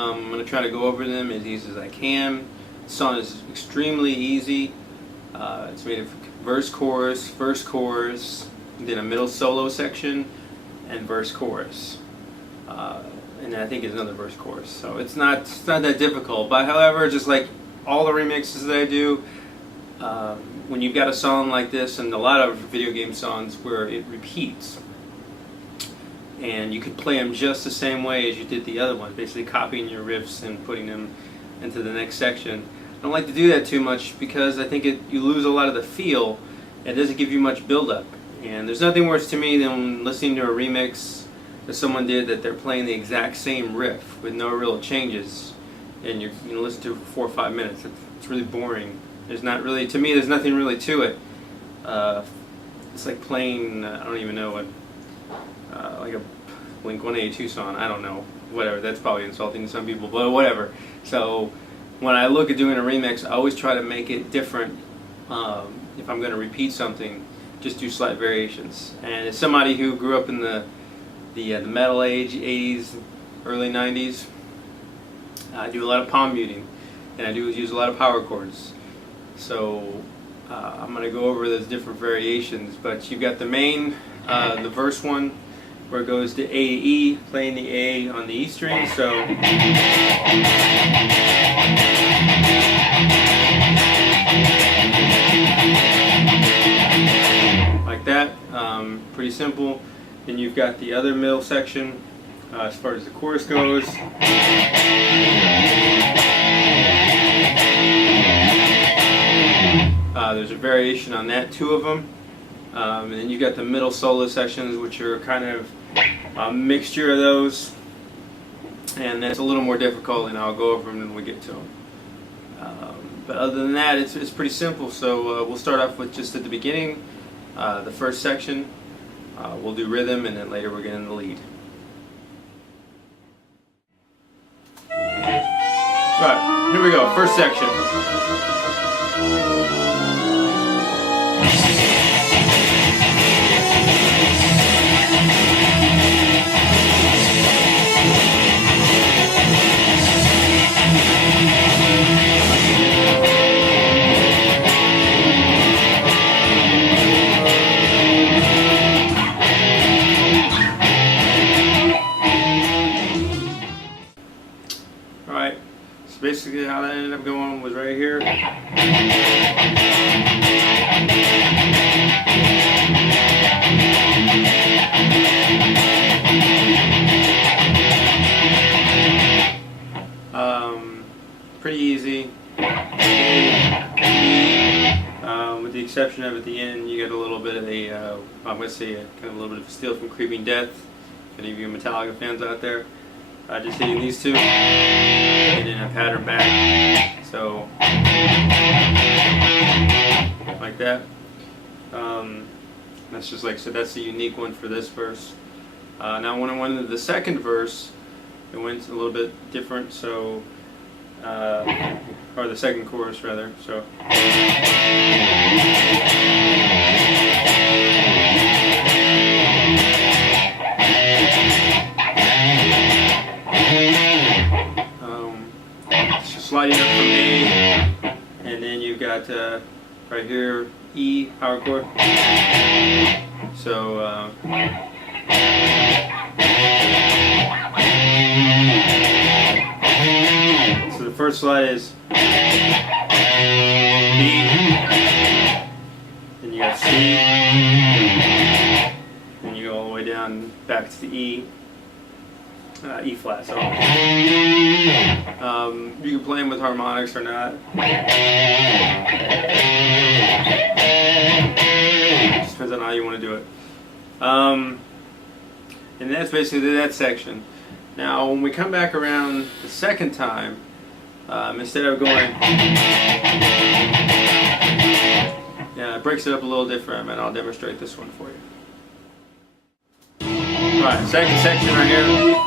I'm going to try to go over them as easy as I can. The song is extremely easy. It's made of verse, chorus, then a middle solo section, and verse, chorus. And I think it's another verse, chorus. So it's not that difficult. But however, just like all the remixes that I do, when you've got a song like this, and a lot of video game songs where it repeats, and you could play them just the same way as you did the other one, basically copying your riffs and putting them into the next section. I don't like to do that too much because I think you lose a lot of the feel. It doesn't give you much build-up. And there's nothing worse to me than listening to a remix that someone did that they're playing the exact same riff with no real changes, and you listen to it for 4 or 5 minutes. It's really boring. There's not really, to me, there's nothing really to it. It's like playing, I don't even know what, like a Blink-182 song. I don't know. Whatever. That's probably insulting to some people, but whatever. So when I look at doing a remix, I always try to make it different. If I'm going to repeat something, just do slight variations. And as somebody who grew up in the metal age, 80s, early 90s, I do a lot of palm muting, and I do use a lot of power chords. So I'm going to go over those different variations. But you've got the main, the verse one, where it goes to A to E, playing the A on the E string. So like that, pretty simple. Then you've got the other middle section as far as the chorus goes. There's a variation on that, 2 of them. And then you've got the middle solo sections, which are kind of a mixture of those. And that's a little more difficult, and I'll go over them when we get to them. But other than that, it's pretty simple. So we'll start off with just at the beginning, the first section. We'll do rhythm, and then later we'll get into the lead. Alright, here we go, first section. Alright, so basically how that ended up going was right here. Pretty easy. With the exception of at the end, you get a little bit of a, I'm going to say kind of a little bit of a steal from Creeping Death. If any of you Metallica fans out there. Just hitting these 2 and then a pattern back, so like that. That's just like, so that's the unique one for this verse. Now when I went into the second verse, it went a little bit different, so or the second chorus rather, so sliding up from A, and then you've got right here E, power chord. So so the first slide is B, then you got C, then you go all the way down back to the E. E flat, so you can play them with harmonics or not. Just depends on how you want to do it. And that's basically that section. Now when we come back around the second time, instead of going, it breaks it up a little different, and I'll demonstrate this one for you. Alright, second section right here.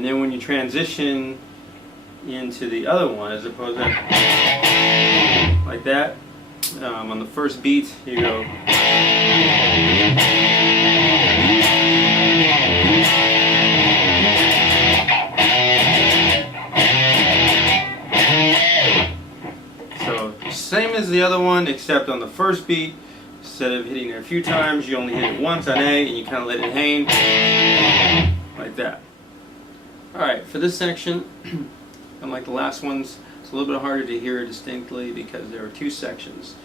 And then when you transition into the other one, as opposed to like that, on the first beat, you go. So same as the other one, except on the first beat, instead of hitting it a few times, you only hit it once on A, and you kind of let it hang like that. Alright, for this section, unlike the last ones, it's a little bit harder to hear distinctly because there are two sections.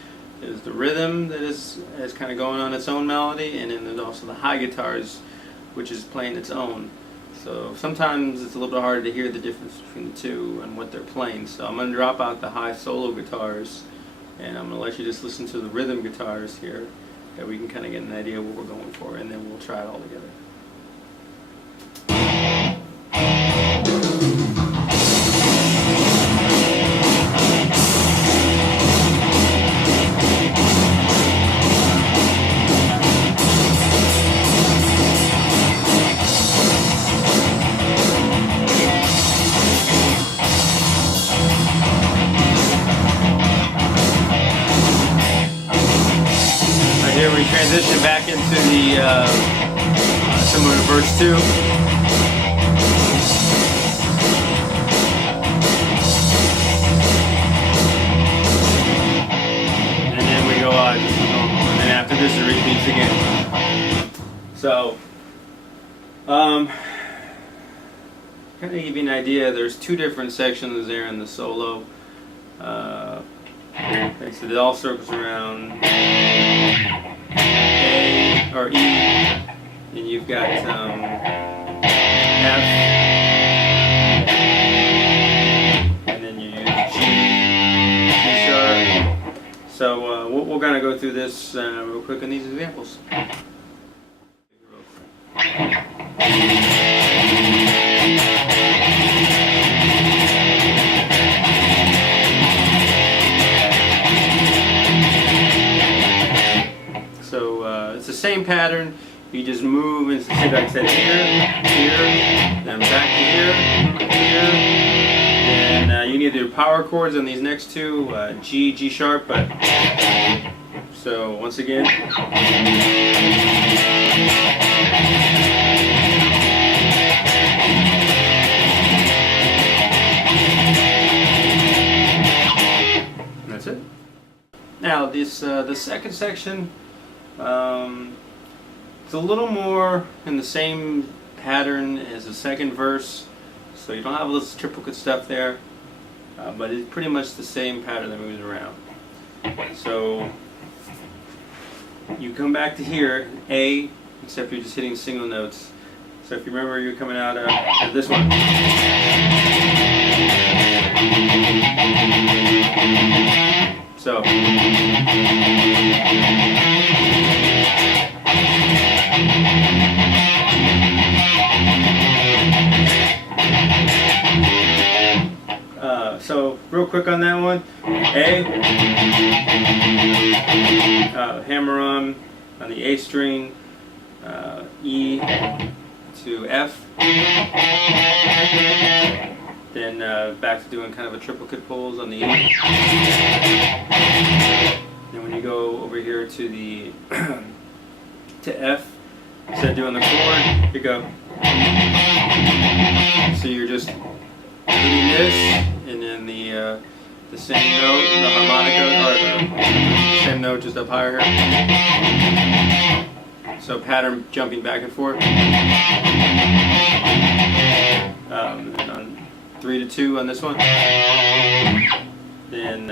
There's the rhythm that is kind of going on its own melody, and then there's also the high guitars, which is playing its own. So sometimes it's a little bit harder to hear the difference between the two and what they're playing. So I'm going to drop out the high solo guitars, and I'm going to let you just listen to the rhythm guitars here, that we can kind of get an idea of what we're going for, and then we'll try it all together. Here we transition back into the similar to verse 2. And then we go on just normal. And then after this it repeats again. So, kind of give you an idea, there's two different sections there in the solo. Okay, so it all circles around A or E, and you've got F, and then you use G sharp. So we're going to go through this real quick on these examples. It's the same pattern. You just move and like I said, here, then back to here, and you need to do power chords on these next two, G, G sharp. But so once again, and that's it. Now this the second section. It's a little more in the same pattern as the second verse, so you don't have all this triplicate stuff there, but it's pretty much the same pattern that moves around. So you come back to here, A, except you're just hitting single notes. So if you remember, you're coming out of this one. So so real quick on that one, A, hammer on the A string, E to F, then back to doing kind of a triplicate pulls on the E. Then when you go over here to the to F, instead of doing the chord, you go. So you're just hitting this, and then the same note, the harmonica, or the same note just up higher here. So pattern jumping back and forth. And on 3 to 2 on this one. Then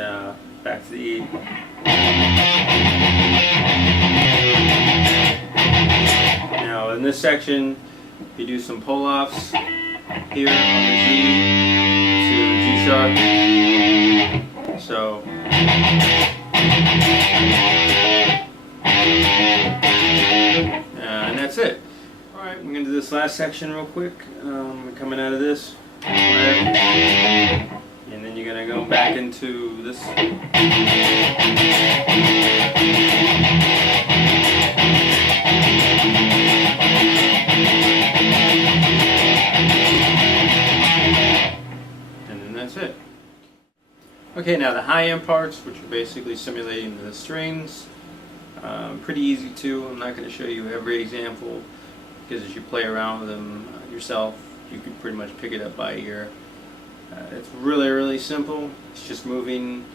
back to the E. Now in this section, you do some pull-offs here on the G to G sharp. So and that's it. Alright, we're going to do this last section real quick. We're coming out of this. And then you're going to go back into this. Okay, now the high-end parts, which are basically simulating the strings, pretty easy too. I'm not going to show you every example because as you play around with them yourself, you can pretty much pick it up by ear. It's really simple. It's just moving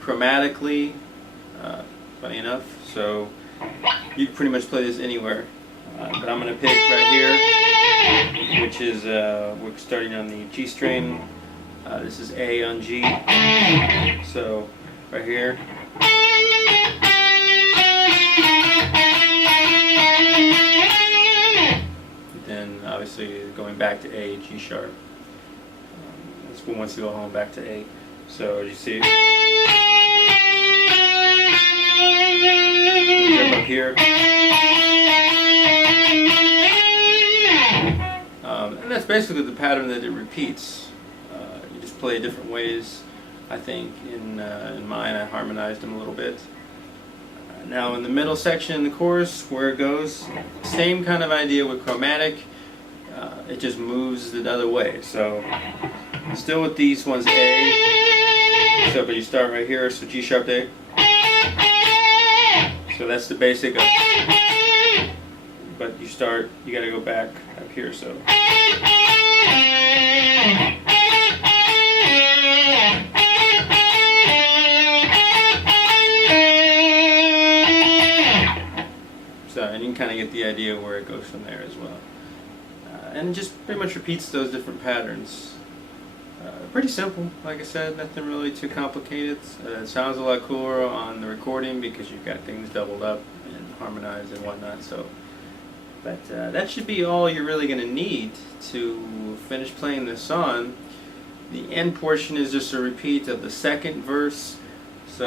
chromatically, funny enough, so you can pretty much play this anywhere. But I'm going to pick right here, which is, we're starting on the G string. This is A on G, so right here. Then obviously going back to A, G sharp. This one wants to go home back to A. So as you see, jump up here. And that's basically the pattern that it repeats. You just play different ways. I think in mine I harmonized them a little bit. Now in the middle section, the chorus, where it goes, same kind of idea with chromatic. It just moves the other way. So still with these ones A. So but you start right here, so G sharp A. So that's the basic of, but you got to go back up here, so. So, and you can kind of get the idea where it goes from there as well. And it just pretty much repeats those different patterns. Pretty simple, like I said, nothing really too complicated. It sounds a lot cooler on the recording because you've got things doubled up and harmonized and whatnot. So, but that should be all you're really going to need to finish playing this song. The end portion is just a repeat of the second verse. So.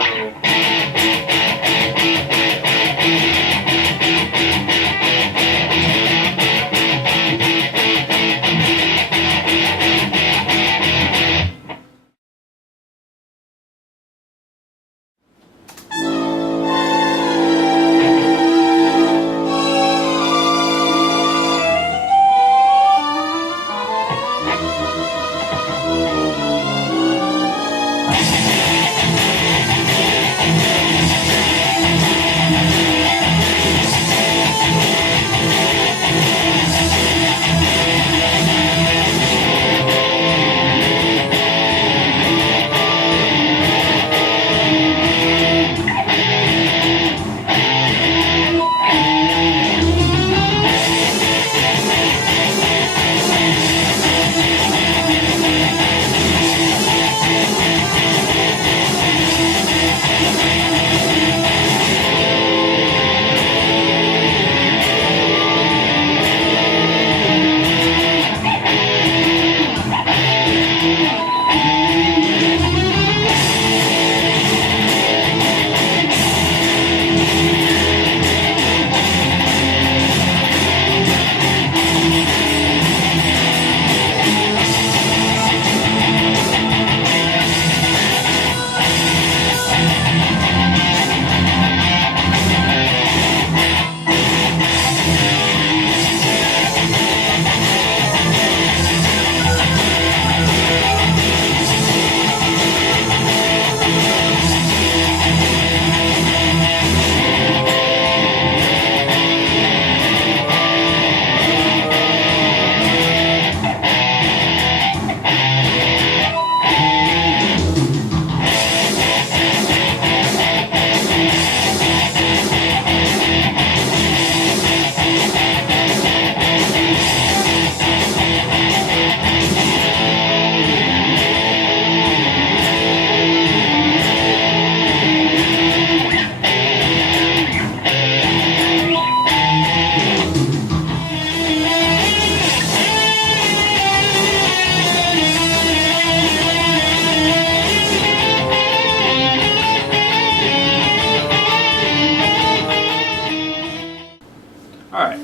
Alright,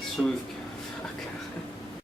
so we've,